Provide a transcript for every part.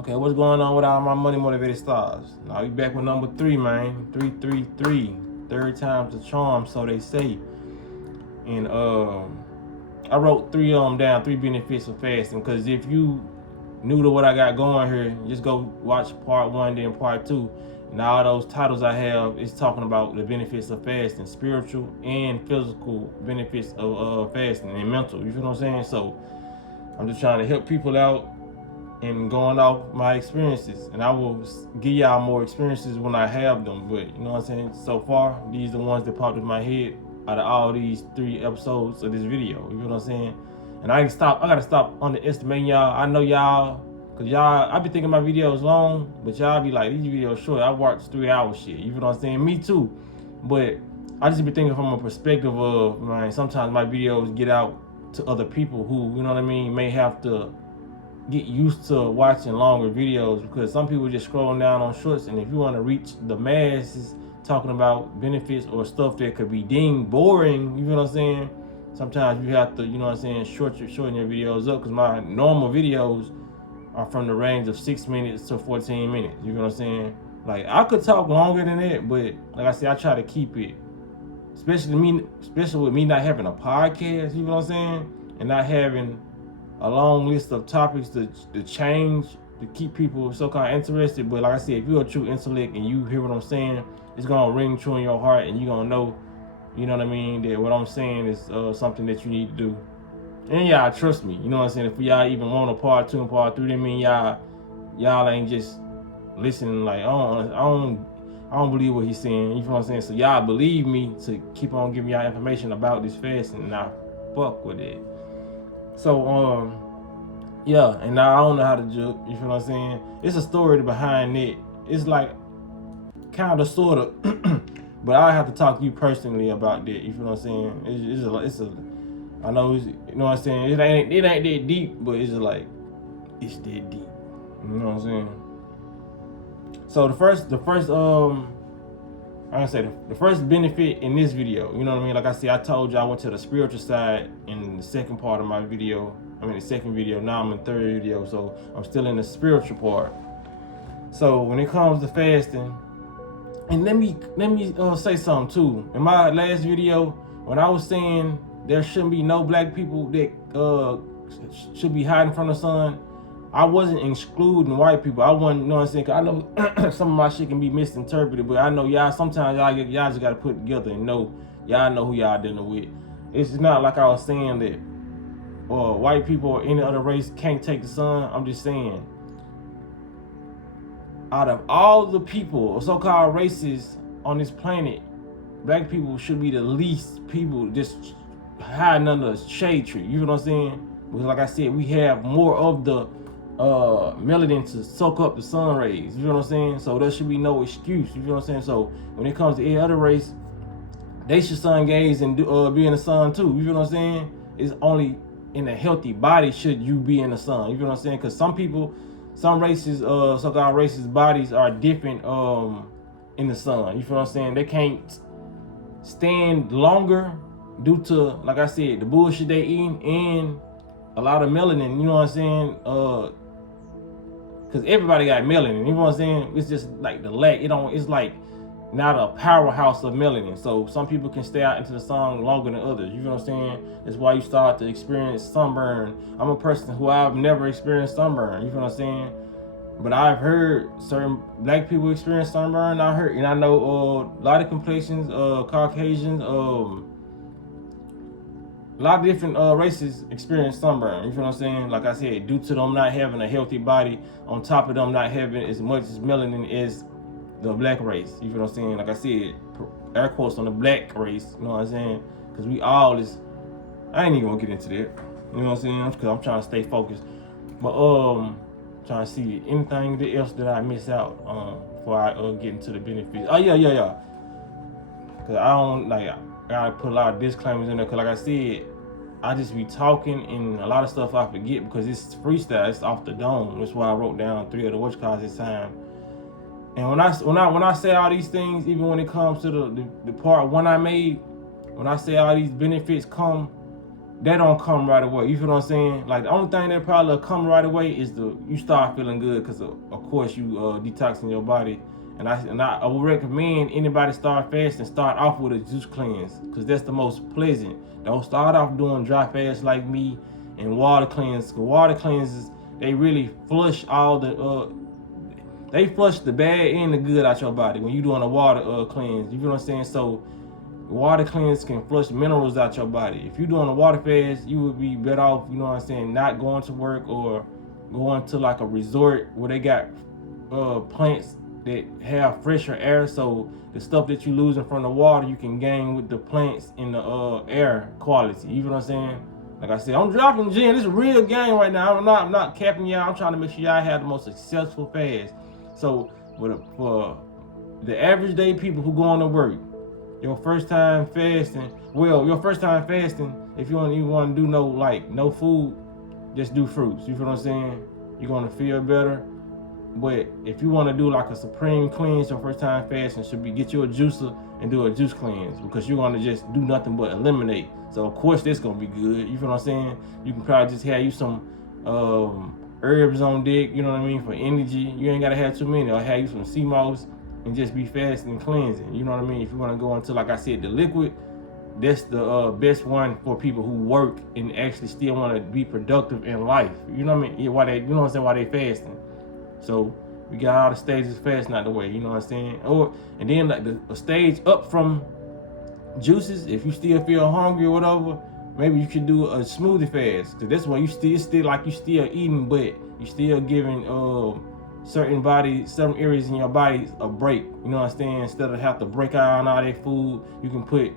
Okay, what's going on with all my money motivated stars? Now we back with number 3, man. 333. Third time's the charm, so they say. And I wrote three of them down, three benefits of fasting. Because if you new to what I got going here, just go watch part 1, then part 2. And all those titles I have is talking about the benefits of fasting, spiritual and physical benefits of fasting and mental. You feel what I'm saying? So I'm just trying to help people out and going off my experiences, and I will give y'all more experiences when I have them. But you know what I'm saying, so far these are the ones that popped in my head out of all these 3 episodes of this video. You know what I'm saying? And I gotta stop underestimating y'all. I know y'all, cause y'all, I be thinking my videos long, but y'all be like, these videos short. I watch 3-hour shit. You know what I'm saying? Me too. But I just be thinking from a perspective of, man, sometimes my videos get out to other people who, you know what I mean, may have to get used to watching longer videos, because some people just scrolling down on shorts, and if you want to reach the masses talking about benefits or stuff that could be deemed boring, you know what I'm saying, sometimes you have to, you know what I'm saying, shorten your videos up, because my normal videos are from the range of 6 minutes to 14 minutes, you know what I'm saying. Like, I could talk longer than that, but like I said, I try to keep it, especially with me not having a podcast, you know what I'm saying, and not having a long list of topics to change to keep people so-called interested. But like I said, if you're a true intellect and you hear what I'm saying, it's gonna ring true in your heart, and you're gonna know, you know what I mean, that what I'm saying is something that you need to do. And y'all trust me, you know what I'm saying. If y'all even want a part 2 and part 3, that mean y'all ain't just listening like, I don't believe what he's saying. You know what I'm saying? So y'all believe me to keep on giving y'all information about this fasting, and I fuck with it. So yeah, and now I don't know how to joke, you feel what I'm saying? It's a story behind it. It's like kind of sort of but I have to talk to you personally about that, you feel what I'm saying? It's a I know it's, you know what I'm saying, it ain't that deep, but it's just like, it's that deep. You know what I'm saying? So the first I say the first benefit in this video, you know what I mean? Like I said, I told you I went to the spiritual side in the second part of my video. The second video. Now I'm in the third video, so I'm still in the spiritual part. So when it comes to fasting, and let me say something too. In my last video, when I was saying there shouldn't be no black people that should be hiding from the sun, I wasn't excluding white people. I wasn't, you know what I'm saying? Cause I know some of my shit can be misinterpreted, but I know y'all, sometimes y'all just gotta put it together and know, y'all know who y'all dealing with. It's not like I was saying that white people or any other race can't take the sun. I'm just saying, out of all the people or so-called races on this planet, black people should be the least people just hiding under a shade tree. You know what I'm saying? Because like I said, we have more of the melanin to soak up the sun rays. You know what I'm saying? So there should be no excuse. You know what I'm saying? So when it comes to any other race, they should sun gaze and be in the sun too. You know what I'm saying? It's only in a healthy body should you be in the sun. You know what I'm saying? Because some people, some races, so-called races, bodies are different in the sun. You feel what I'm saying? They can't stand longer due to, like I said, the bullshit they eating and a lot of melanin. You know what I'm saying? Because everybody got melanin. You know what I'm saying? It's just like the lack. It's like not a powerhouse of melanin. So some people can stay out into the sun longer than others. You know what I'm saying? That's why you start to experience sunburn. I'm a person who I've never experienced sunburn. You know what I'm saying? But I've heard certain black people experience sunburn. And I know a lot of complexions, Caucasians, a lot of different races experience sunburn. You feel what I'm saying? Like I said, due to them not having a healthy body, on top of them not having as much as melanin as the black race. You feel what I'm saying? Like I said, air quotes on the black race. You know what I'm saying? Because we all is. I ain't even gonna get into that. You know what I'm saying? Because I'm trying to stay focused. But trying to see anything else that I miss out before I get into the benefits. Oh yeah. Because I don't like. I gotta put a lot of disclaimers in there. Because like I said, I just be talking and a lot of stuff I forget because it's freestyle. It's off the dome. That's why I wrote down 3 of the watch cards this time. And when I say all these things, even when it comes to the part 1 I made, when I say all these benefits come that don't come right away. You feel what I'm saying? Like the only thing that probably will come right away is you start feeling good, because of course you detoxing your body. And I would recommend anybody start fasting, start off with a juice cleanse, because that's the most pleasant. Don't start off doing dry fast like me and water cleanse. Because water cleanses, they really flush all the they flush the bad and the good out your body when you doing a water cleanse. You feel what I'm saying? So water cleanse can flush minerals out your body. If you're doing a water fast, you would be better off, you know what I'm saying, not going to work or going to like a resort where they got plants that have fresher air, so the stuff that you losing from the water you can gain with the plants in the air quality. You know what I'm saying? Like I said, I'm dropping gin. This is a real game right now. I'm not capping y'all. I'm trying to make sure y'all have the most successful fast. So for the average day people who going to work, your first time fasting, if you don't even want to do no food, just do fruits. You feel what I'm saying? You're gonna feel better. But if you want to do like a supreme cleanse, your first time fasting should be get you a juicer and do a juice cleanse, because you're gonna just do nothing but eliminate. So of course this gonna be good. You feel what I'm saying? You can probably just have you some herbs on deck, you know what I mean, for energy. You ain't gotta have too many. Or have you some sea moss and just be fasting and cleansing. You know what I mean? If you want to go into, like I said, the liquid, that's the best one for people who work and actually still want to be productive in life. You know what I mean? Why they fasting. So we got all the stages of fasting out the way. You know what I'm saying? And then like the stage up from juices, if you still feel hungry or whatever, maybe you could do a smoothie fast. Cause that's when you still like you still eating, but you still giving certain areas in your body a break. You know what I'm saying? Instead of have to break out all that food, you can put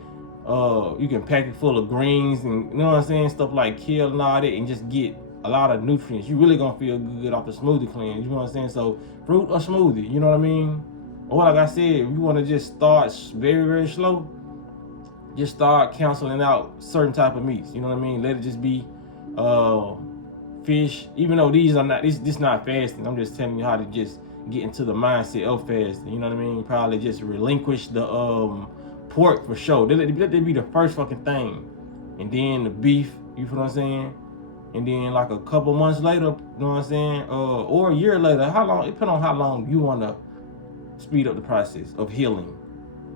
you can pack it full of greens and, you know what I'm saying, stuff like kale and all that, and just get a lot of nutrients. You really gonna feel good off the smoothie cleanse. You know what I'm saying? So fruit or smoothie, you know what I mean? Or like I said, if you want to just start very, very slow, just start canceling out certain type of meats. You know what I mean? Let it just be fish. Even though these are not, this not fasting. I'm just telling you how to just get into the mindset of fasting. You know what I mean? Probably just relinquish the pork for sure. Let it be the first fucking thing, and then the beef. You feel what I'm saying? And then like a couple months later, you know what I'm saying, or a year later, how long? It depends on how long you want to speed up the process of healing,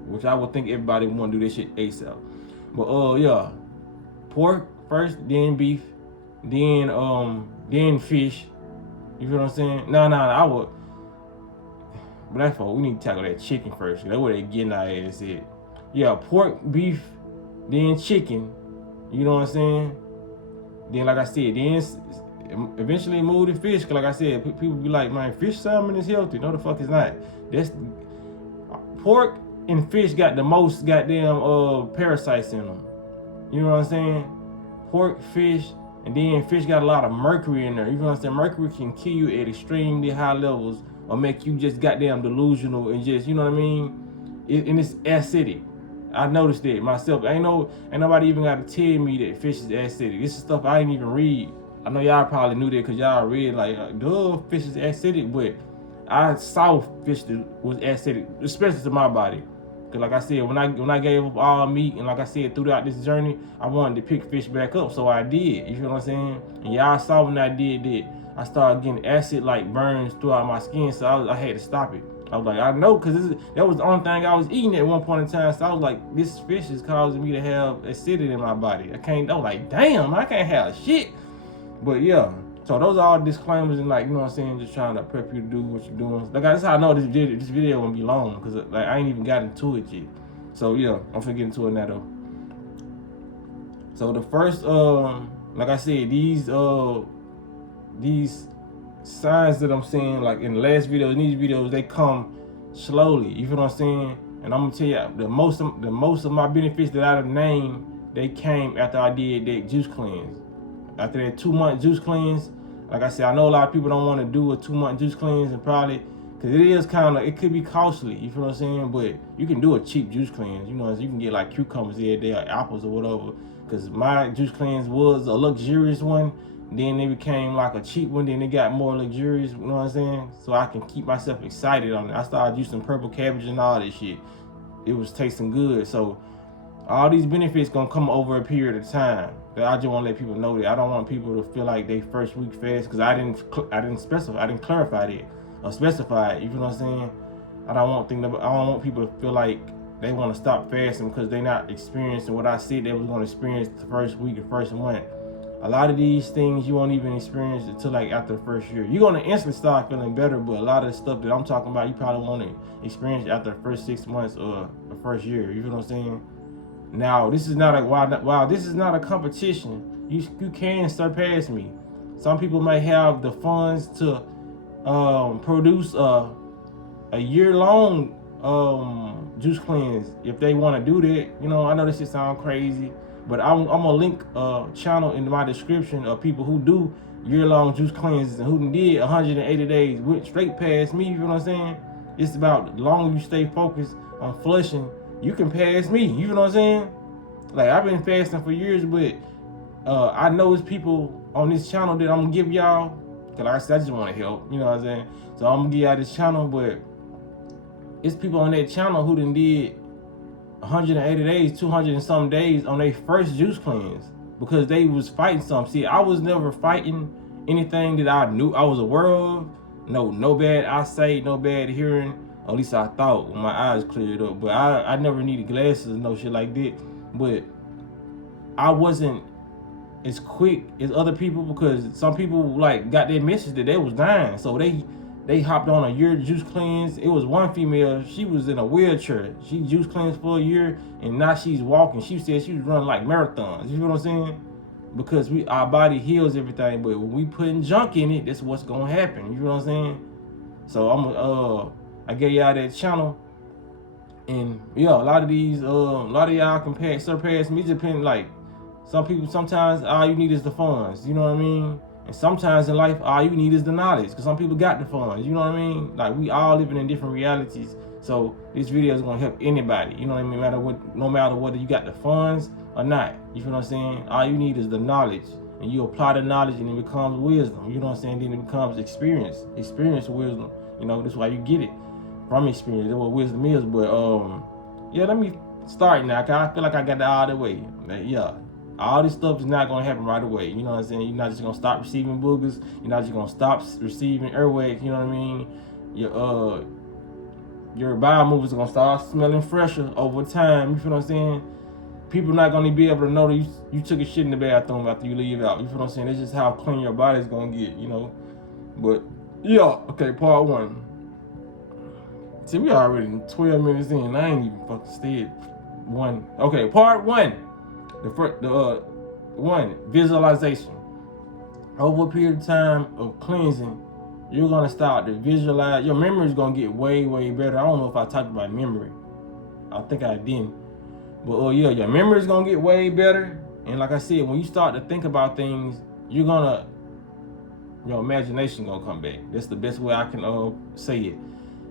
which I would think everybody want to do this shit ASAP. But yeah, pork first, then beef, then fish. You feel what I'm saying? No, I would. But that's for we need to tackle that chicken first. That's what they getting our ass at. Yeah, pork, beef, then chicken. You know what I'm saying? Then, like I said, then eventually move to fish. Cause like I said, people be like, man, fish salmon is healthy. No, the fuck it's not. That's pork and fish got the most goddamn parasites in them. You know what I'm saying? Pork, fish, and then fish got a lot of mercury in there. You know what I'm saying? Mercury can kill you at extremely high levels or make you just goddamn delusional and just, you know what I mean? And it's acidic. I noticed that myself. Ain't nobody even got to tell me that fish is acidic. This is stuff I ain't even read. I know y'all probably knew that because y'all read like, duh, fish is acidic, but I saw fish that was acidic, especially to my body. Cause like I said, when I gave up all meat, and like I said, throughout this journey, I wanted to pick fish back up, so I did. You feel what I'm saying? And y'all saw when I did that, I started getting acid like burns throughout my skin, so I had to stop it. I was like, I know, because that was the only thing I was eating at one point in time. So I was like, this fish is causing me to have acidity in my body. I was like, damn, I can't have shit. But yeah, so those are all disclaimers and, like, you know what I'm saying, just trying to prep you to do what you're doing. Like, that's how I know this video won't be long, because like I ain't even got into it yet. So yeah, I'm finna get into it now though. So the first, like I said, these signs that I'm seeing, like in the last video, in these videos, they come slowly. You feel what I'm saying? And I'm gonna tell you, the most of my benefits that I've named, they came after I did that juice cleanse. After that 2-month juice cleanse, like I said, I know a lot of people don't want to do a 2-month juice cleanse, and probably because it could be costly. You feel what I'm saying? But you can do a cheap juice cleanse. You know, you can get like cucumbers every day or apples or whatever. Because my juice cleanse was a luxurious one. Then it became like a cheap one. Then it got more luxurious. You know what I'm saying? So I can keep myself excited on it. I started using purple cabbage and all this shit. It was tasting good. So All these benefits gonna come over a period of time. I just want to let people know that I don't want people to feel like they first week fast, because I didn't specify, I didn't clarify that or specify it. You feel what I'm saying? I don't want people to feel like they want to stop fasting because they're not experiencing what I said they was going to experience the first week or first month. A lot of these things you won't even experience until like after the first year. You're going to instantly start feeling better, but a lot of the stuff that I'm talking about, you probably want to experience after the first 6 months or the first year. You feel what I'm saying? Now, this is not this is not a competition. You can surpass me. Some people might have the funds to produce a year-long juice cleanse if they want to do that. You know, I know this shit sound crazy, but I'm gonna link a channel in my description of people who do year-long juice cleanses and who did 180 days, went straight past me. You know what I'm saying? It's about the longer you stay focused on flushing, you can pass me. You know what I'm saying? Like, I've been fasting for years, but I know it's people on this channel that I'm gonna give y'all, because I just want to help. You know what I'm saying? So I'm gonna give y'all this channel, but it's people on that channel who done did 180 days, 200 and some days on their first juice cleanse because they was fighting something. See, I was never fighting anything that I knew I was aware of. No bad eyesight, no bad hearing. At least I thought when my eyes cleared up. But I never needed glasses, no shit like that. But I wasn't as quick as other people because some people like got their message that they was dying. So they hopped on a year juice cleanse. It was one female, she was in a wheelchair. She juice cleansed for a year and now she's walking. She said she was running like marathons. You know what I'm saying? Because our body heals everything, but when we putting junk in it, that's what's gonna happen. You know what I'm saying? So I gave y'all that channel, and yeah, a lot of y'all can surpass me. Depending, like some people, sometimes all you need is the funds. You know what I mean? And sometimes in life, all you need is the knowledge, because some people got the funds. You know what I mean? Like, we all living in different realities. So this video is gonna help anybody. You know what I mean? No matter whether you got the funds or not. You feel what I'm saying? All you need is the knowledge, and you apply the knowledge, and it becomes wisdom. You know what I'm saying? Then it becomes experience wisdom. You know, that's why you get it from experience. That's what wisdom is. But yeah, let me start now, cause I feel like I got that out of the way. Yeah. All this stuff is not gonna happen right away. You know what I'm saying? You're not just gonna stop receiving boogers. You're not just gonna stop receiving airways. You know what I mean? Your bowel movements are gonna start smelling fresher over time. You feel what I'm saying? People not gonna be able to know that you took a shit in the bathroom after you leave out. You feel what I'm saying? That's just how clean your body's gonna get. You know. But yeah, okay. Part 1. See, we already 12 minutes in. I ain't even fucking stayed one. Okay, part 1. The one, visualization. Over a period of time of cleansing, you're gonna start to visualize. Your memory is gonna get way better. I don't know if I talked about memory. I think I didn't. But yeah, your memory is gonna get way better. And like I said, when you start to think about things, your imagination gonna come back. That's the best way I can say it.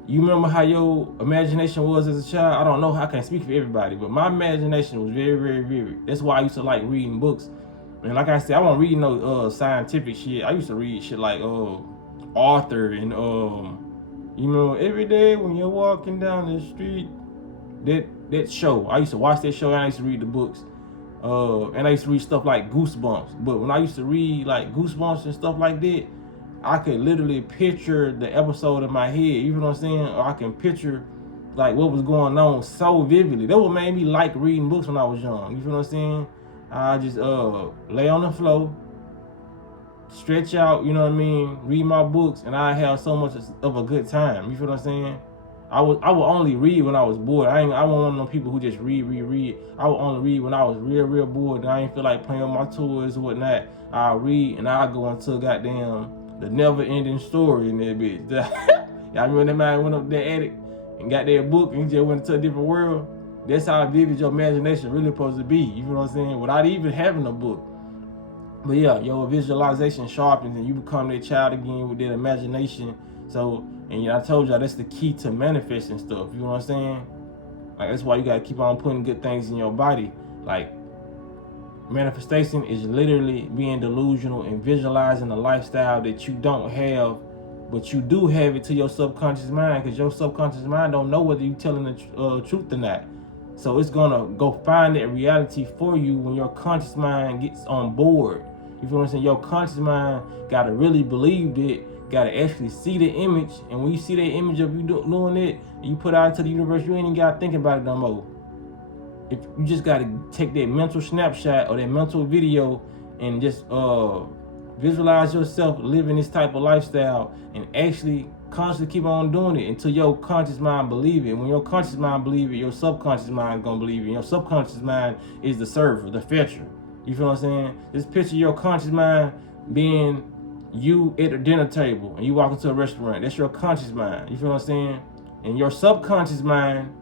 You remember how your imagination was as a child? I don't know, I can't speak for everybody, but my imagination was very vivid. That's why I used to like reading books. And like I said, I wasn't reading no scientific shit. I used to read shit like Arthur and you know, every day when you're walking down the street. That show. I used to watch that show and I used to read the books. And I used to read stuff like Goosebumps. But when I used to read like Goosebumps and stuff like that, I could literally picture the episode in my head, you know what I'm saying? Or I can picture like what was going on so vividly. That what made me like reading books when I was young. You feel what I'm saying? I just lay on the floor, stretch out, you know what I mean, read my books, and I have so much of a good time. You feel what I'm saying? I would only read when I was bored. I wasn't one of them people who just read. I would only read when I was real bored and I ain't feel like playing with my toys or whatnot. I'll read and I'll go into the never-ending story in that bitch. Y'all remember that man went up there attic and got their book and just went into a different world? That's how vivid your imagination really supposed to be. You know what I'm saying? Without even having a book. But yeah, your visualization sharpens and you become that child again with that imagination. So, and I told y'all that's the key to manifesting stuff. You know what I'm saying? Like, that's why you gotta keep on putting good things in your body. Like, manifestation is literally being delusional and visualizing a lifestyle that you don't have, but you do have it to your subconscious mind, because your subconscious mind don't know whether you're telling the truth or not. So it's gonna go find that reality for you when your conscious mind gets on board. You feel what I'm saying? Your conscious mind gotta really believe it, gotta actually see the image, and when you see that image of you doing it, and you put it out into the universe, you ain't even gotta think about it no more. If you just gotta take that mental snapshot or that mental video and just visualize yourself living this type of lifestyle and actually constantly keep on doing it until your conscious mind believe it. When your conscious mind believe it, your subconscious mind gonna believe it. And your subconscious mind is the server, the fetcher. You feel what I'm saying? Just picture your conscious mind being you at a dinner table and you walk into a restaurant. That's your conscious mind. You feel what I'm saying? And your subconscious mind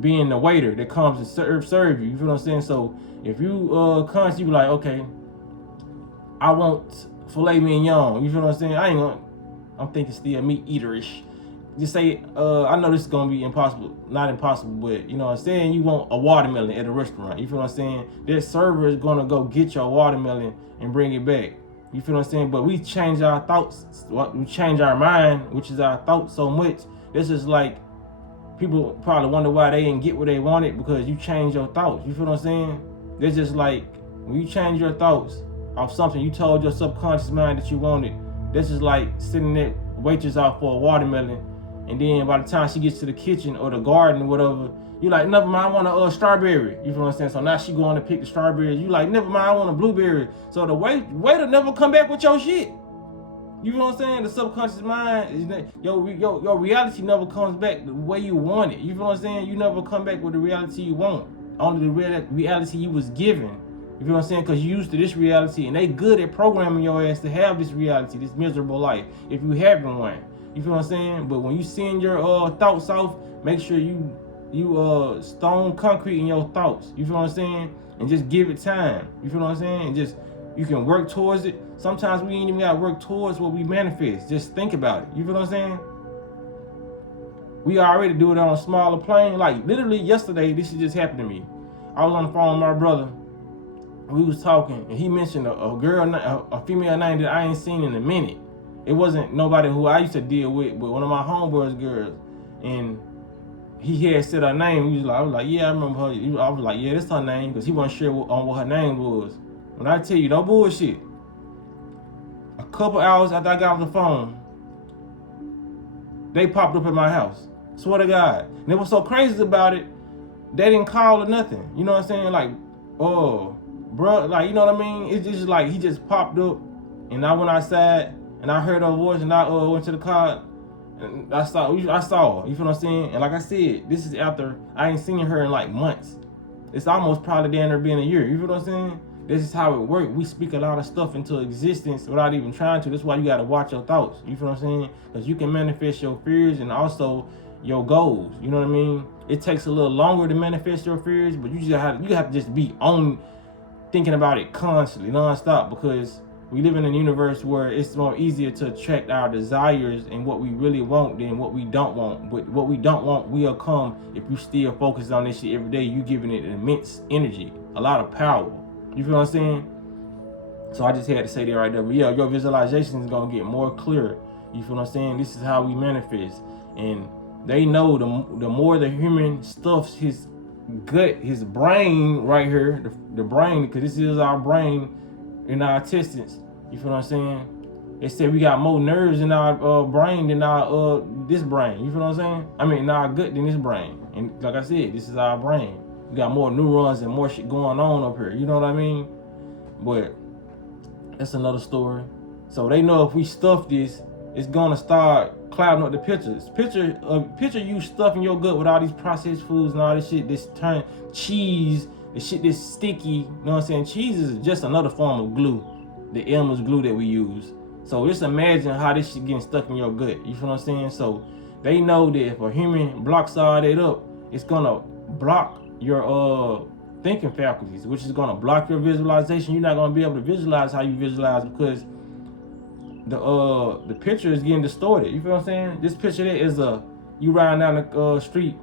being the waiter that comes and serve you. You feel what I'm saying? So if you conscious, you be like, okay, I want filet mignon. You feel what I'm saying? I'm thinking still meat eaterish. Just say, I know this is gonna be impossible, not impossible, but you know what I'm saying? You want a watermelon at a restaurant. You feel what I'm saying? That server is gonna go get your watermelon and bring it back. You feel what I'm saying? But we change our thoughts, we change our mind, which is our thoughts so much. This is like, people probably wonder why they didn't get what they wanted, because you change your thoughts. You feel what I'm saying? It's just like, when you change your thoughts off something you told your subconscious mind that you wanted, this is like sitting that waitress out for a watermelon, and then by the time she gets to the kitchen or the garden or whatever, you like, never mind, I want a strawberry. You feel what I'm saying? So now she going to pick the strawberries. You like, never mind, I want a blueberry. So the waiter never come back with your shit. You know what I'm saying? The subconscious mind, your reality never comes back the way you want it. You know what I'm saying? You never come back with the reality you want. Only the reality you was given. You know what I'm saying? Because you used to this reality, and they good at programming your ass to have this reality, this miserable life, if you having one. You feel what I'm saying? But when you send your thoughts off, make sure you stone concrete in your thoughts. You feel what I'm saying? And just give it time. You feel what I'm saying? And just, you can work towards it. Sometimes we ain't even gotta work towards what we manifest. Just think about it. You feel what I'm saying? We already do it on a smaller plane. Like literally yesterday, this shit just happened to me. I was on the phone with my brother. We was talking, and he mentioned a female name that I ain't seen in a minute. It wasn't nobody who I used to deal with, but one of my homeboys' girls. And he had said her name. I was like, yeah, I remember her. I was like, yeah, that's her name, because he wasn't sure on what her name was. When I tell you, no bullshit. A couple hours after I got on the phone, they popped up at my house. Swear to God. And they were so crazy about it, they didn't call or nothing. You know what I'm saying? Like, oh, bro, like, you know what I mean? It's just like, he just popped up, and I went outside, and I heard her voice, and I went to the car, and I saw her. You feel what I'm saying? And like I said, this is after I ain't seen her in like months. It's almost probably down there being a year. You feel what I'm saying? This is how it works. We speak a lot of stuff into existence without even trying to. That's why you got to watch your thoughts. You feel what I'm saying? Because you can manifest your fears and also your goals. You know what I mean? It takes a little longer to manifest your fears, but you have to just be on thinking about it constantly, nonstop, because we live in a universe where it's more easier to attract our desires and what we really want than what we don't want. But what we don't want will come if you still focus on this shit every day. You giving it immense energy, a lot of power. You feel what I'm saying? So I just had to say that right there. But yeah, your visualization is gonna get more clear. You feel what I'm saying? This is how we manifest. And they know the more the human stuffs his gut, his brain right here, the brain, because this is our brain in our intestines. You feel what I'm saying? They said we got more nerves in our brain than our this brain. You feel what I'm saying? I mean, in our gut than this brain. And like I said, this is our brain. We got more neurons and more shit going on up here. You know what I mean? But that's another story. So they know if we stuff this, it's gonna start clouding up the pictures. Picture you stuffing your gut with all these processed foods and all this shit. This turn cheese, the shit that's sticky. You know what I'm saying? Cheese is just another form of glue, the Elmer's glue that we use. So just imagine how this shit getting stuck in your gut. You feel what I'm saying? So they know that if a human blocks all that up, it's gonna block your thinking faculties, which is gonna block your visualization. You're not gonna be able to visualize how you visualize, because the picture is getting distorted. You feel what I'm saying? This picture there is you riding down the street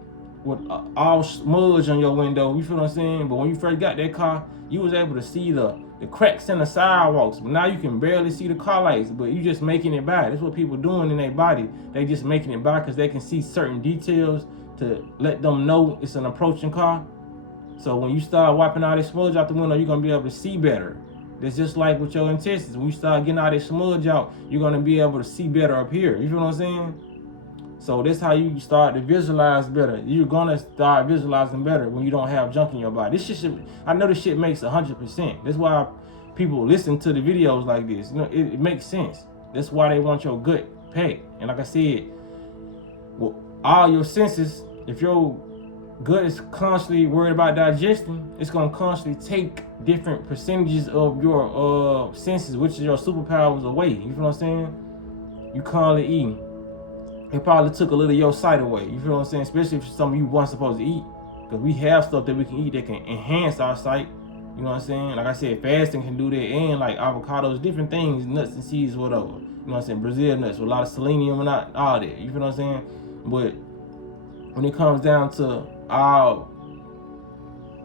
with all smudge on your window. You feel what I'm saying? But when you first got that car, you was able to see the cracks in the sidewalks. But now you can barely see the car lights, but you just making it by. That's what people doing in their body. They just making it by because they can see certain details to let them know it's an approaching car. So when you start wiping all this smudge out the window, you're gonna be able to see better. It's just like with your intestines. When you start getting all this smudge out, you're gonna be able to see better up here. You feel what I'm saying? So that's how you start to visualize better. You're gonna start visualizing better when you don't have junk in your body. This shit, I know this shit makes 100%. That's why people listen to the videos like this. You know, it makes sense. That's why they want your gut packed. And like I said, well, all your senses, if your gut is constantly worried about digesting, it's gonna constantly take different percentages of your senses, which is your superpowers, away. You feel what I'm saying? You constantly eating. It probably took a little of your sight away. You feel what I'm saying? Especially if it's something you weren't supposed to eat. Because we have stuff that we can eat that can enhance our sight. You know what I'm saying? Like I said, fasting can do that, and like avocados, different things, nuts and seeds, whatever. You know what I'm saying? Brazil nuts with a lot of selenium and all that. You feel what I'm saying? But when it comes down to our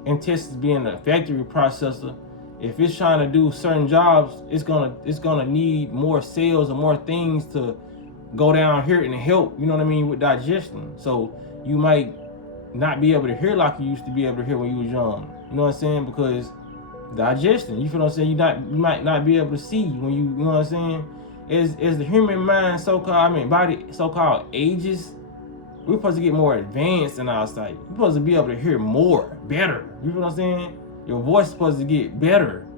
intestines being a factory processor, if it's trying to do certain jobs, it's gonna need more cells and more things to go down here and help, you know what I mean, with digestion. So you might not be able to hear like you used to be able to hear when you was young. You know what I'm saying? Because digestion, you feel what I'm saying? You might not be able to see when you know what I'm saying? As the human mind body so-called ages, we're supposed to get more advanced in our sight. We're supposed to be able to hear more, better. You feel what I'm saying? Your voice is supposed to get better.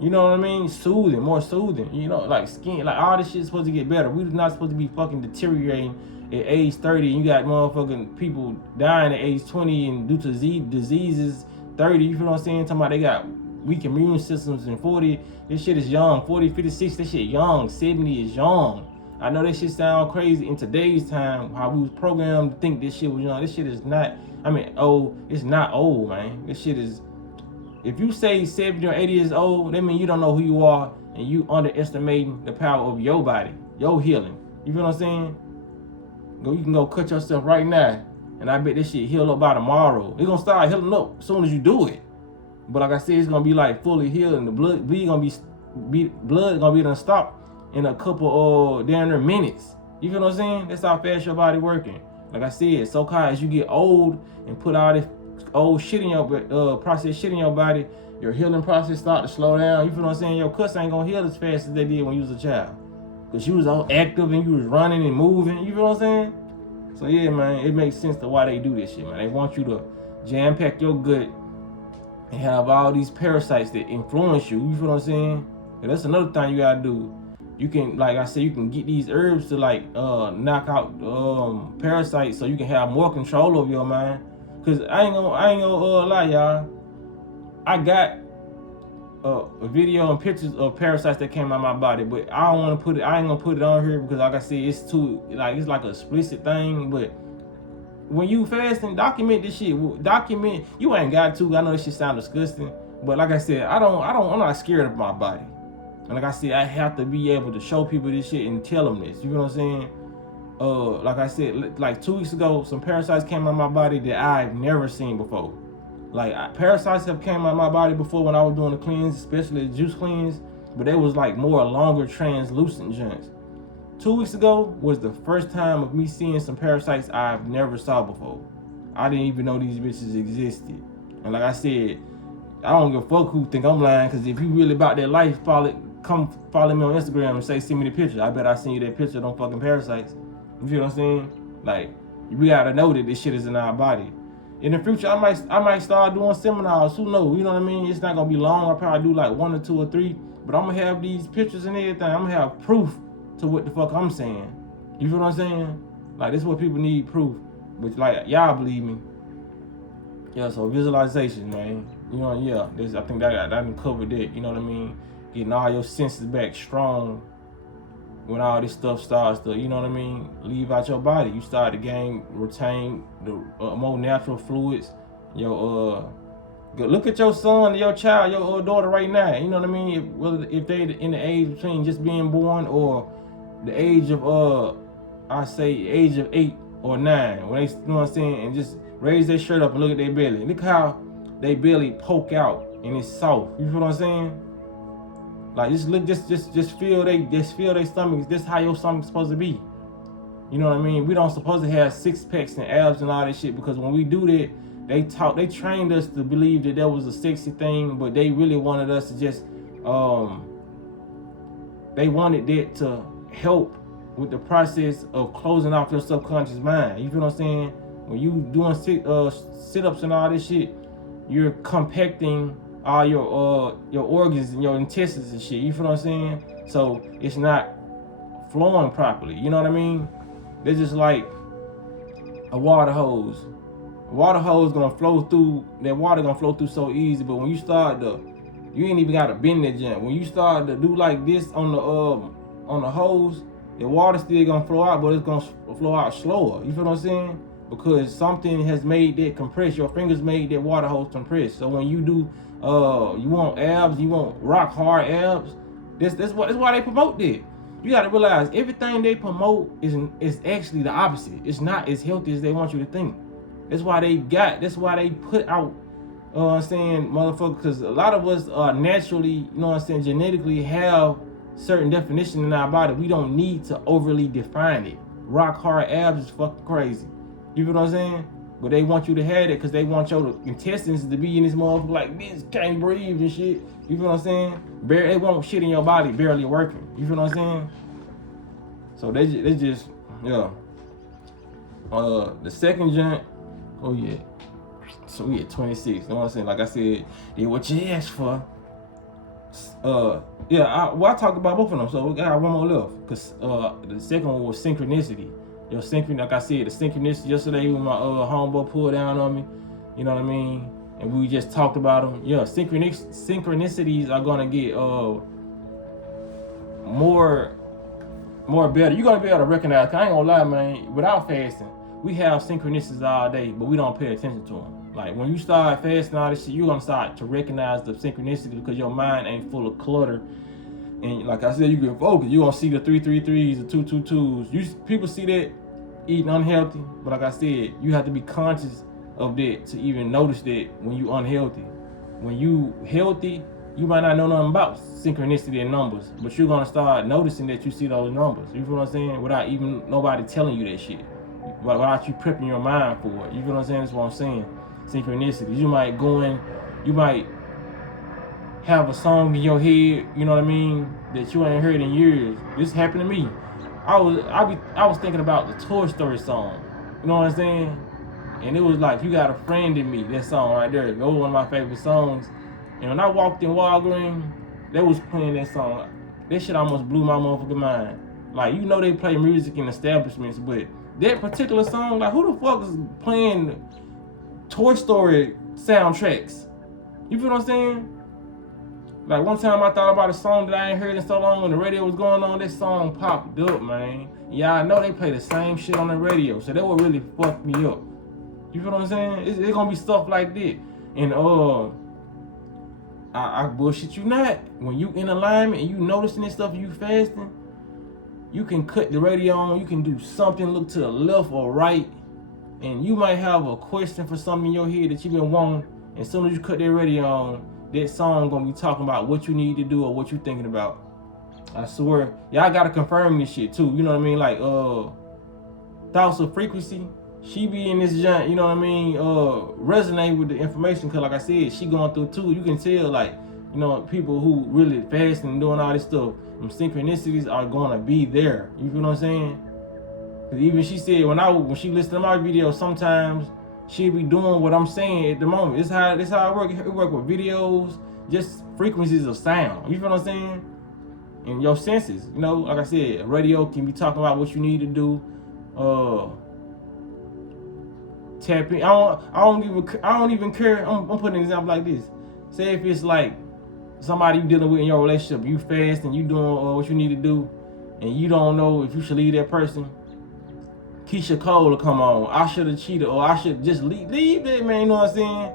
You know what I mean? Soothing, more soothing. You know, like skin, like all this shit is supposed to get better. We're not supposed to be fucking deteriorating at age 30. And you got motherfucking people dying at age 20 and due to diseases 30. You feel what I'm saying? Talking about they got weak immune systems in 40. This shit is young. 40, 56, this shit young. 70 is young. I know this shit sound crazy in today's time, how we was programmed to think this shit was young. This shit is not, it's not old, man. This shit is, if you say 70 or 80 years old, that means you don't know who you are and you underestimating the power of your body, your healing. You feel what I'm saying? You can go cut yourself right now, and I bet this shit heal up by tomorrow. It's gonna start healing up as soon as you do it. But like I said, it's gonna be like fully healed, and the blood gonna be done stop in a couple damn near minutes. You feel what I'm saying? That's how fast your body working. Like I said, so-called as you get old and put all this old shit in your processed shit in your body, your healing process start to slow down. You feel what I'm saying? Your cuts ain't gonna heal as fast as they did when you was a child, cause you was all active and you was running and moving. You feel what I'm saying? So yeah, man, it makes sense to why they do this shit, man. They want you to jam pack your gut and have all these parasites that influence you. You feel what I'm saying? And that's another thing you gotta do. You can, like I said, you can get these herbs to like knock out parasites, so you can have more control over your mind. Cause I ain't gonna lie, y'all. I got a video and pictures of parasites that came out of my body, but I don't want to put it. I ain't gonna put it on here because, like I said, it's like a explicit thing. But when you fasting, document this shit. Document. You ain't got to. I know this shit sound disgusting, but like I said, I'm not scared of my body. And like I said, I have to be able to show people this shit and tell them this. You know what I'm saying? Like I said, like 2 weeks ago, some parasites came out of my body that I've never seen before. Like parasites have came out of my body before when I was doing the cleanse, especially the juice cleanse, but they was like more longer translucent joints. 2 weeks ago was the first time of me seeing some parasites I've never saw before. I didn't even know these bitches existed. And like I said, I don't give a fuck who think I'm lying, because if you really about that life, come follow me on Instagram and say, send me the picture. I bet I send you that picture of them fucking parasites. You feel what I'm saying? Like, we gotta know that this shit is in our body. In the future, I might start doing seminars. Who knows? You know what I mean? It's not gonna be long. I'll probably do like 1 or 2 or 3. But I'm gonna have these pictures and everything. I'm gonna have proof to what the fuck I'm saying. You feel what I'm saying? Like, this is what people need, proof. But like, y'all believe me. Yeah, so visualization, man. You know, yeah. I think that done covered it. You know what I mean? Getting all your senses back strong when all this stuff starts to, you know what I mean, leave out your body. You start to retain the more natural fluids. Look at your son, your child, your daughter right now. You know what I mean? If they in the age between just being born or the age of age of 8 or 9, when they, you know what I'm saying, and just raise their shirt up and look at their belly. Look how they belly poke out and it's soft. You feel what I'm saying? Like, just feel they stomachs. This how your stomach's supposed to be. You know what I mean? We don't supposed to have six packs and abs and all that shit, because when we do that, they trained us to believe that was a sexy thing, but they really wanted us to just, they wanted that to help with the process of closing off your subconscious mind. You feel what I'm saying? When you doing sit-ups and all this shit, you're compacting all your organs and your intestines and shit. You feel what I'm saying? So it's not flowing properly. You know what I mean? They're just like a water hose. Water hose gonna flow through, that water gonna flow through so easy, but when you start to, you ain't even gotta bend that jump. When you start to do like this on the hose, the water still gonna flow out, but it's gonna flow out slower. You feel what I'm saying? Because something has made that compress. Your fingers made that water hose compress. So when you do, you want abs, you want rock hard abs. That's why they promote that. You gotta realize everything they promote is actually the opposite. It's not as healthy as they want you to think. That's why they put out, I'm saying, motherfucker, because a lot of us naturally, you know what I'm saying, genetically have certain definition in our body. We don't need to overly define it. Rock hard abs is fucking crazy. You feel what I'm saying? But they want you to have it because they want your intestines to be in this motherfucker like this, can't breathe and shit. You feel what I'm saying? They want shit in your body barely working. You feel what I'm saying? So they just, yeah. The second joint, oh yeah. So we at 26. You know what I'm saying? Like I said, yeah, what you asked for. Yeah, I talked about both of them, so we got one more left. Cause the second one was synchronicity. Your synchronicity, like I said, the synchronicity yesterday when my homeboy pulled down on me. You know what I mean? And we just talked about them. Yeah, synchronicities are gonna get more better. You're gonna be able to recognize. Cause I ain't gonna lie, man. Without fasting, we have synchronicities all day, but we don't pay attention to them. Like when you start fasting all this shit, you're gonna start to recognize the synchronicity because your mind ain't full of clutter. And like I said, you get focused. You gonna see the 333s, the 222s. People see that eating unhealthy, but like I said, you have to be conscious of that to even notice that when you unhealthy. When you healthy, you might not know nothing about synchronicity and numbers, but you're gonna start noticing that you see those numbers. You feel what I'm saying? Without even nobody telling you that shit. Without you prepping your mind for it. You feel what I'm saying? That's what I'm saying. Synchronicity. You might have a song in your head, you know what I mean, that you ain't heard in years. This happened to me. I was thinking about the Toy Story song. You know what I'm saying? And it was like, You Got a Friend in Me, that song right there. That was one of my favorite songs. And when I walked in Walgreens, they was playing that song. That shit almost blew my motherfucking mind. Like, you know they play music in establishments, but that particular song, like, who the fuck is playing Toy Story soundtracks? You feel what I'm saying? Like one time I thought about a song that I ain't heard in so long when the radio was going on, that song popped up, man. Yeah, I know they play the same shit on the radio, so that would really fuck me up. You feel what I'm saying? It's gonna be stuff like that. And I bullshit you not. When you in alignment and you noticing this stuff and you fasting, you can cut the radio on, you can do something, look to the left or right, and you might have a question for something in your head that you've been wanting, and as soon as you cut that radio on, that song gonna be talking about what you need to do or what you thinking about. I swear, y'all gotta confirm this shit too. You know what I mean? Like Thoughts of Frequency, she be in this joint, you know what I mean? Resonate with the information, cause like I said, she going through too. You can tell, like, you know, people who really fasting and doing all this stuff, them synchronicities are gonna be there. You feel what I'm saying? Cause even she said when she listened to my video, sometimes she'll be doing what I'm saying at the moment. This how it work. It work with videos, just frequencies of sound. You feel what I'm saying? And your senses. You know, like I said, radio can be talking about what you need to do. Tap in. I don't even care. I'm putting an example like this. Say if it's like somebody you dealing with in your relationship, you fast and you doing what you need to do, and you don't know if you should leave that person. Keisha Cole will come on. I should have cheated, or I should just leave that man. You know what I'm saying?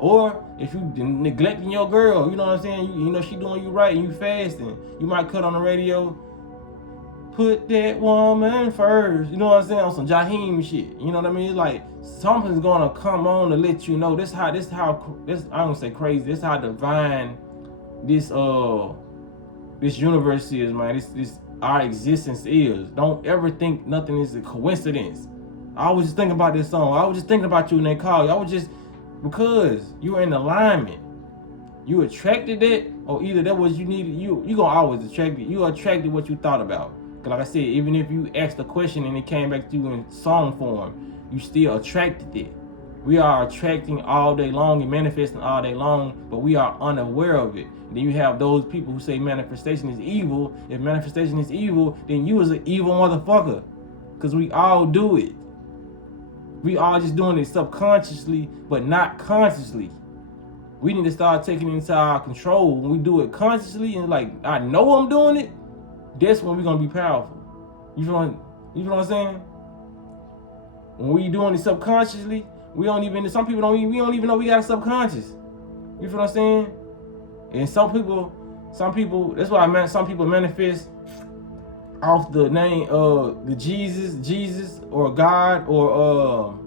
Or if you neglecting your girl, you know what I'm saying? You know she doing you right and you fasting. You might cut on the radio. Put that woman first. You know what I'm saying? On some Jaheim shit. You know what I mean? It's like something's gonna come on to let you know. This I don't say crazy. This how divine this universe is, man. our existence is. Don't ever think nothing is a coincidence. I was just thinking about this song. I was just thinking about you when they called you. I was just, because you were in alignment. You attracted it, or either that was you needed. You gonna always attract it. You attracted what you thought about. Cause like I said, even if you asked a question and it came back to you in song form, you still attracted it. We are attracting all day long and manifesting all day long, but we are unaware of it. Then you have those people who say manifestation is evil. If manifestation is evil, then you is an evil motherfucker. Cause we all do it. We all just doing it subconsciously, but not consciously. We need to start taking it into our control. When we do it consciously and like, I know I'm doing it, that's when we're gonna be powerful. You feel what I'm saying? When we doing it subconsciously, we don't even know we got a subconscious. You feel what I'm saying? And some people, that's why some people manifest off the name the Jesus or God or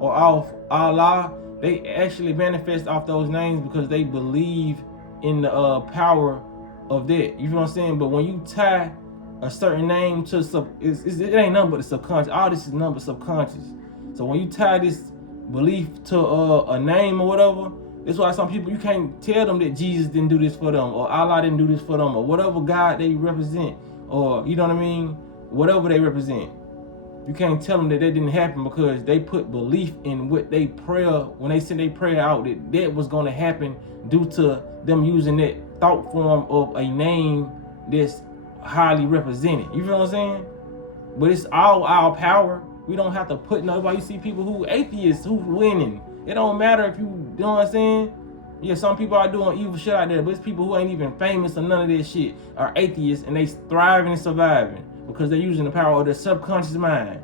off Allah. They actually manifest off those names because they believe in the power of that. You feel what I'm saying? But when you tie a certain name to it ain't nothing but the subconscious. All this is nothing but subconscious. So when you tie this belief to a name or whatever, that's why some people, you can't tell them that Jesus didn't do this for them, or Allah didn't do this for them, or whatever God they represent, or you know what I mean, whatever they represent. You can't tell them that didn't happen because they put belief in what they prayer, when they send their prayer out, that was going to happen due to them using that thought form of a name that's highly represented. You feel what I'm saying? But it's all our power. We don't have to put nobody. You see people who atheists who winning. It don't matter if you know what I'm saying? Yeah, some people are doing evil shit out there, but it's people who ain't even famous or none of that shit are atheists and they thriving and surviving because they're using the power of their subconscious mind.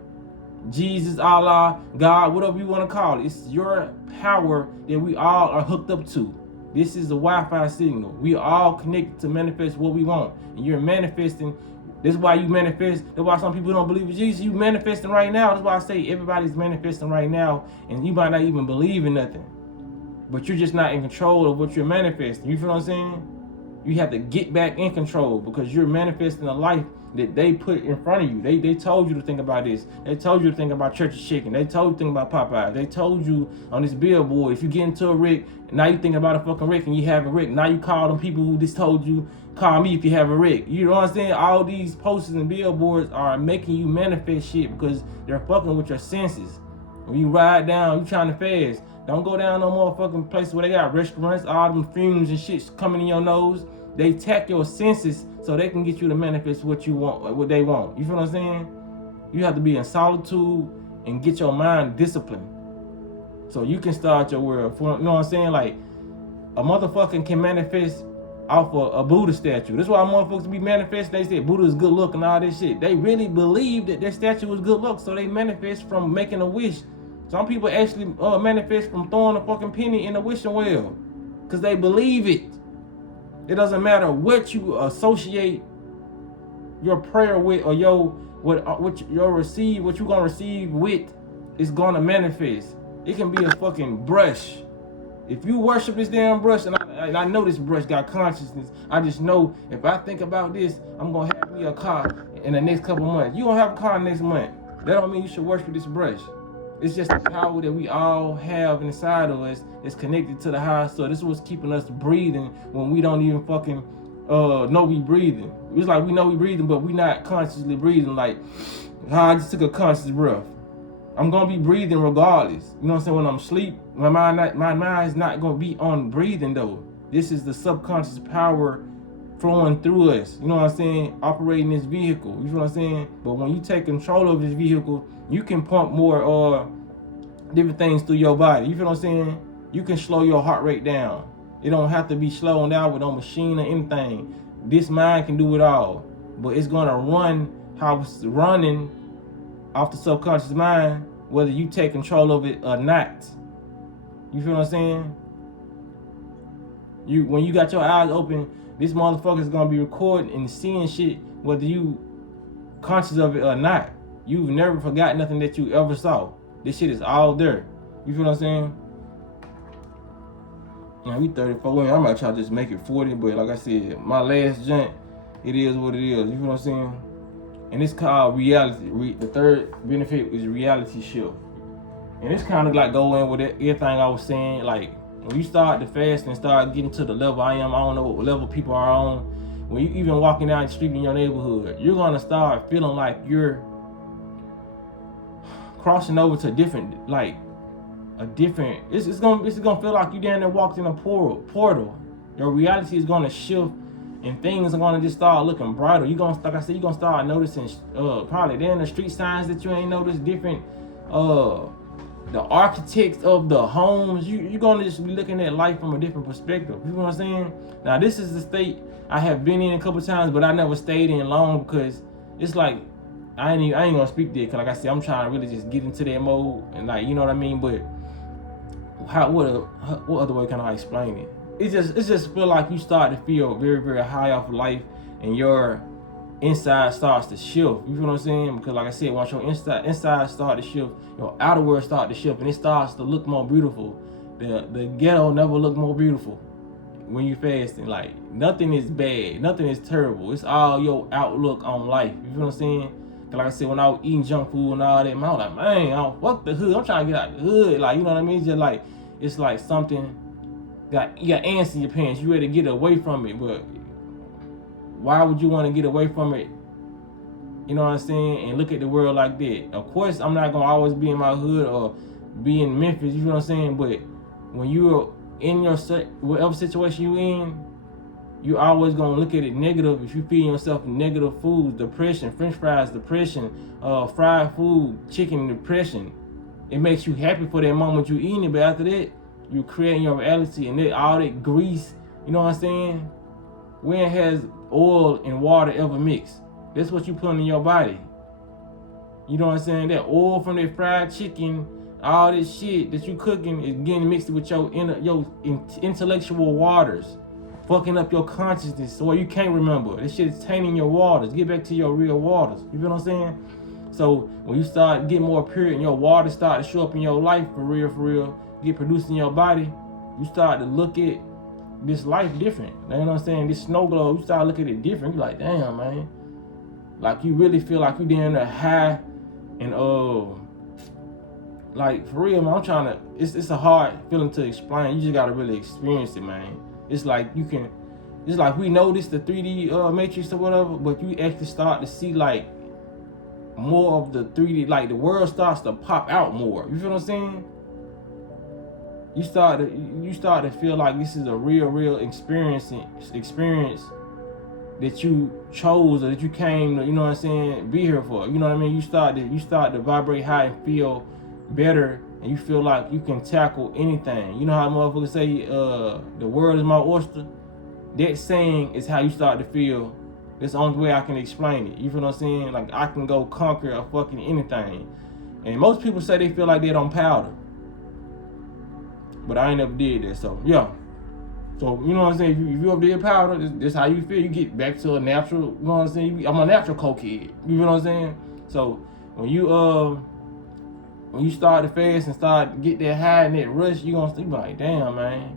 Jesus, Allah, God, whatever you want to call it. It's your power that we all are hooked up to. This is a Wi-Fi signal. We all connected to manifest what we want. And you're manifesting. That's why you manifest. That's why some people don't believe in Jesus. You manifesting right now. That's why I say everybody's manifesting right now. And you might not even believe in nothing. But you're just not in control of what you're manifesting. You feel what I'm saying? You have to get back in control because you're manifesting a life that they put in front of you. They told you to think about this. They told you to think about Church's Chicken. They told you to think about Popeye. They told you on this billboard, if you get into a wreck, now you think about a fucking wreck and you have a wreck. Now you call them people who just told you, call me if you have a wreck. You know what I'm saying? All these posters and billboards are making you manifest shit because they're fucking with your senses. When you ride down, you trying to fast. Don't go down no motherfucking places where they got restaurants, all them fumes and shit coming in your nose. They attack your senses so they can get you to manifest what you want, what they want. You feel what I'm saying? You have to be in solitude and get your mind disciplined so you can start your world. You know what I'm saying? Like, a motherfucker can manifest off a Buddha statue. That's why motherfuckers be manifesting. They say Buddha is good look and all this shit. They really believe that their statue was good look, so they manifest from making a wish. Some people actually manifest from throwing a fucking penny in a wishing well because they believe it. It doesn't matter what you associate your prayer with or what you gonna receive with is gonna manifest. It can be a fucking brush. If you worship this damn brush, and I know this brush got consciousness, I just know if I think about this, I'm gonna have me a car in the next couple months. You gonna have a car next month. That don't mean you should worship this brush. It's just the power that we all have inside of us is connected to the higher soul. This is what's keeping us breathing when we don't even fucking know we breathing. It's like we know we breathing, but we not consciously breathing. Like how I just took a conscious breath. I'm gonna be breathing regardless. You know what I'm saying? When I'm asleep, my mind's not gonna be on breathing though. This is the subconscious power flowing through us. You know what I'm saying? Operating this vehicle. You know what I'm saying? But when you take control of this vehicle, you can pump more different things through your body. You feel what I'm saying? You can slow your heart rate down. It don't have to be slowing down with no machine or anything. This mind can do it all. But it's gonna run how it's running off the subconscious mind, whether you take control of it or not. You feel what I'm saying? When you got your eyes open, this motherfucker's gonna be recording and seeing shit, whether you conscious of it or not. You've never forgot nothing that you ever saw. This shit is all there. You feel what I'm saying? Man, we 34. I might try to just make it 40, but like I said, my last joint, it is what it is. You feel what I'm saying? and it's called reality. The third benefit is reality shift, and it's kind of like go in with everything I was saying. Like when you start to fast and start getting to the level I don't know what level people are on. When you even walking down the street in your neighborhood, you're gonna start feeling like you're crossing over to different, like a different. It's gonna feel like you down there walked in a portal. Your reality is gonna shift, and things are gonna just start looking brighter. You gonna, like I said, you gonna start noticing probably then the street signs that you ain't noticed, different the architects of the homes. You're gonna just be looking at life from a different perspective. You know what I'm saying? Now this is the state I have been in a couple times, but I never stayed in long because it's like I ain't gonna speak there, cause like I said, I'm trying to really just get into that mode and like, you know what I mean. But what other way can I explain it? It just feel like you start to feel very, very high off of life, and your inside starts to shift. You feel what I'm saying? Because like I said, once your inside start to shift, your outer world start to shift, and it starts to look more beautiful. The ghetto never looked more beautiful when you fasting. Like nothing is bad, nothing is terrible. It's all your outlook on life. You feel what I'm saying? Cause like I said, when I was eating junk food and all that, man, I was like, man, fuck the hood. I'm trying to get out the hood. Like, you know what I mean? Just like it's like something you got ants in your pants. You ready to get away from it, but why would you want to get away from it? You know what I'm saying? And look at the world like that. Of course, I'm not gonna always be in my hood or be in Memphis. You know what I'm saying? But when you're in your whatever situation you in, you always gonna look at it negative. If you feed yourself negative foods, depression, French fries, depression, fried food, chicken, depression. It makes you happy for that moment you eating it, but after that, you creating your reality, and all that grease. You know what I'm saying? When has oil and water ever mixed? That's what you put in your body. You know what I'm saying? That oil from that fried chicken, all this shit that you cooking is getting mixed with your intellectual waters, fucking up your consciousness so you can't remember. This shit is tainting your waters. Get back to your real waters. You feel what I'm saying? So when you start getting more pure and your water start to show up in your life for real, get produced in your body, you start to look at this life different. You know what I'm saying? This snow globe, you start looking at it different. You're like, damn, man. Like you really feel like you down there high and like for real, man. I'm trying to. It's a hard feeling to explain. You just gotta really experience it, man. It's like you can. It's like we know this the 3D matrix or whatever, but you actually start to see like more of the 3D. Like the world starts to pop out more. You feel what I'm saying? You start to feel like this is a real experience that you chose or that you came to, you know what I'm saying, be here for. You know what I mean? You start to vibrate high and feel better, and you feel like you can tackle anything. You know how motherfuckers say the world is my oyster? That saying is how you start to feel. That's the only way I can explain it. You feel what I'm saying? Like I can go conquer a fucking anything. And most people say they feel like they're on powder, but I ain't never did that. So yeah. So you know what I'm saying? If you up there powder, this how you feel. You get back to a natural. You know what I'm saying? I'm a natural cokehead. You know what I'm saying? So when you start to fast and start to get that high and that rush, you gonna be like, damn, man.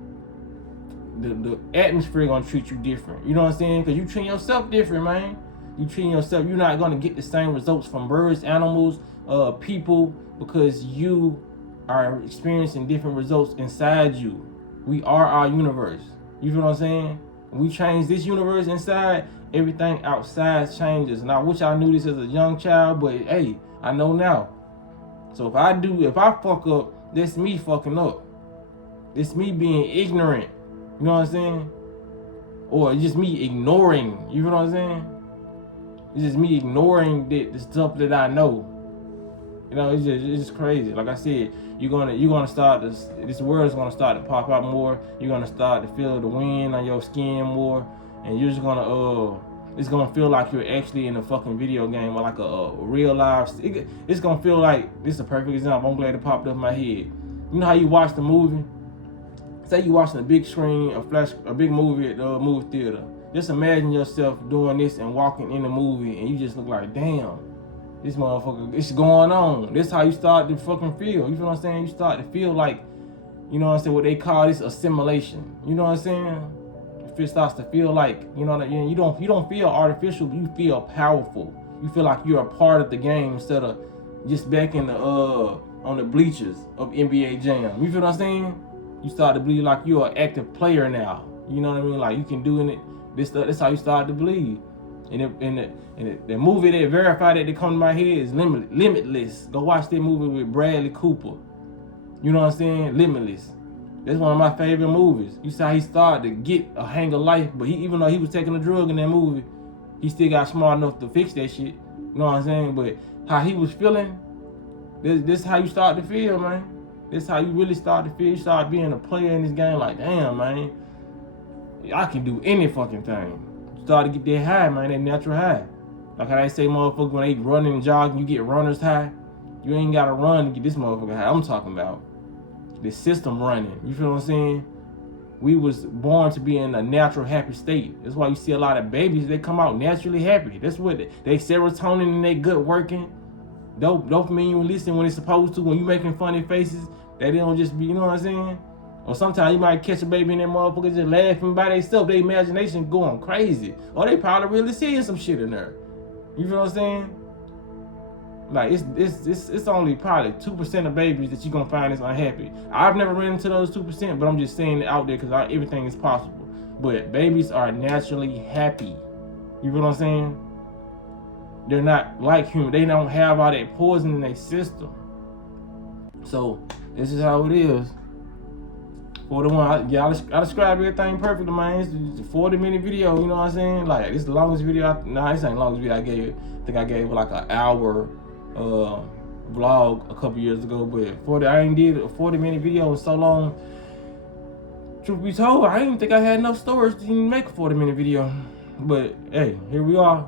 The atmosphere gonna treat you different. You know what I'm saying? Cause you treat yourself different, man. You treat yourself. You're not gonna get the same results from birds, animals, people, because you are experiencing different results inside you. We are our universe. You feel what I'm saying? When we change this universe inside, everything outside changes. And I wish I knew this as a young child, but hey, I know now. So if I fuck up, that's me fucking up. It's me being ignorant. You know what I'm saying? Or it's just me ignoring. You know what I'm saying? It's just me ignoring the stuff that I know. You know, it's just crazy. Like I said, you're gonna start this world is gonna start to pop out more. You're gonna start to feel the wind on your skin more, and you're just gonna it's gonna feel like you're actually in a fucking video game or like a real life. It's gonna feel like, this is a perfect example. I'm glad it popped up in my head. You know how you watch the movie? Say you watching a big screen, a big movie at the movie theater. Just imagine yourself doing this and walking in the movie, and you just look like, damn, this motherfucker, it's going on. This how you start to fucking feel. You feel what I'm saying? You start to feel like, you know what I'm saying, what they call this assimilation. You know what I'm saying? If it starts to feel like, you know what I mean, you don't feel artificial, but you feel powerful. You feel like you're a part of the game instead of just back in the on the bleachers of NBA Jam. You feel what I'm saying? You start to believe like you're an active player now. You know what I mean? Like you can do it. That's how you start to believe. And the movie that verified that come to my head is Limitless. Go watch that movie with Bradley Cooper. You know what I'm saying? Limitless. That's one of my favorite movies. You see how he started to get a hang of life, but even though he was taking a drug in that movie, he still got smart enough to fix that shit. You know what I'm saying? But how he was feeling, this is how you start to feel, man. This is how you really start to feel. You start being a player in this game like, damn, man, I can do any fucking thing. You start to get that high, man, that natural high. Like how they say, motherfuckers, when they running and jogging, you get runner's high. You ain't got to run to get this motherfucker high. I'm talking about the system running. You feel what I'm saying? We was born to be in a natural happy state. That's why you see a lot of babies, they come out naturally happy. That's what they serotonin and they good working. Dopamine releasing when it's supposed to. When you making funny faces, they don't just be, you know what I'm saying? Or sometimes you might catch a baby and that motherfucker just laughing by themselves. Their imagination going crazy. Or they probably really seeing some shit in there. You feel what I'm saying? Like it's only probably 2% of babies that you're gonna find is unhappy. I've never ran into those 2%, but I'm just saying it out there because everything is possible. But babies are naturally happy. You feel what I'm saying? They're not like human. They don't have all that poison in their system. So this is how it is. 41. I described everything perfectly, man. It's a 40-minute video. You know what I'm saying? Like this is the longest video. This ain't the longest video I gave. I think I gave like an hour vlog a couple years ago, but I ain't did a 40-minute video in so long. Truth be told, I didn't think I had enough storage to even make a 40-minute video. But hey, here we are.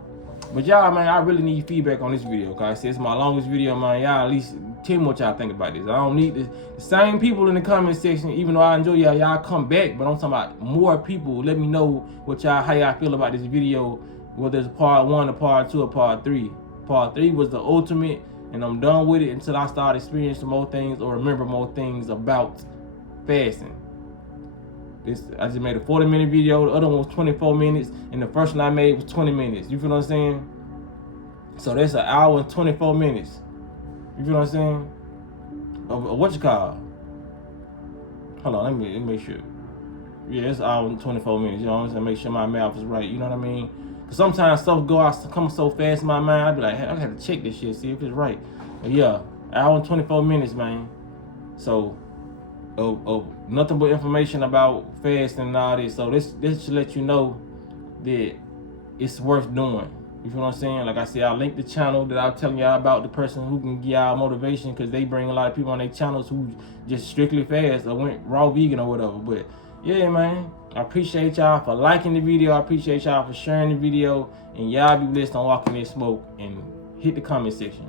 But y'all, man, I really need feedback on this video. Cause I said it's my longest video, man. Y'all at least tell me what y'all think about this. I don't need the same people in the comment section. Even though I enjoy y'all come back, but I'm talking about more people. Let me know how y'all feel about this video. Whether it's part 1 or part 2 or part 3. Part 3 was the ultimate, and I'm done with it until I start experiencing more things or remember more things about fasting. I just made a 40-minute video. The other one was 24 minutes, and the first one I made was 20 minutes. You feel what I'm saying? So that's an hour and 24 minutes. You feel what I'm saying? What you call? Hold on, let me make sure. Yeah, it's an hour and 24 minutes. You know what I'm saying? Make sure my math is right. You know what I mean? Sometimes stuff come so fast in my mind, I be like, hey, I have to check this shit, see if it's right. But yeah, hour and 24 minutes, man. So, nothing but information about fasting and all this. So this should let you know that it's worth doing. You feel what I'm saying? Like I said, I'll link the channel that I was telling y'all about, the person who can give y'all motivation, because they bring a lot of people on their channels who just strictly fast or went raw vegan or whatever. But yeah, man, I appreciate y'all for liking the video. I appreciate y'all for sharing the video. And y'all be blessed on Walking in Smoke, and hit the comment section.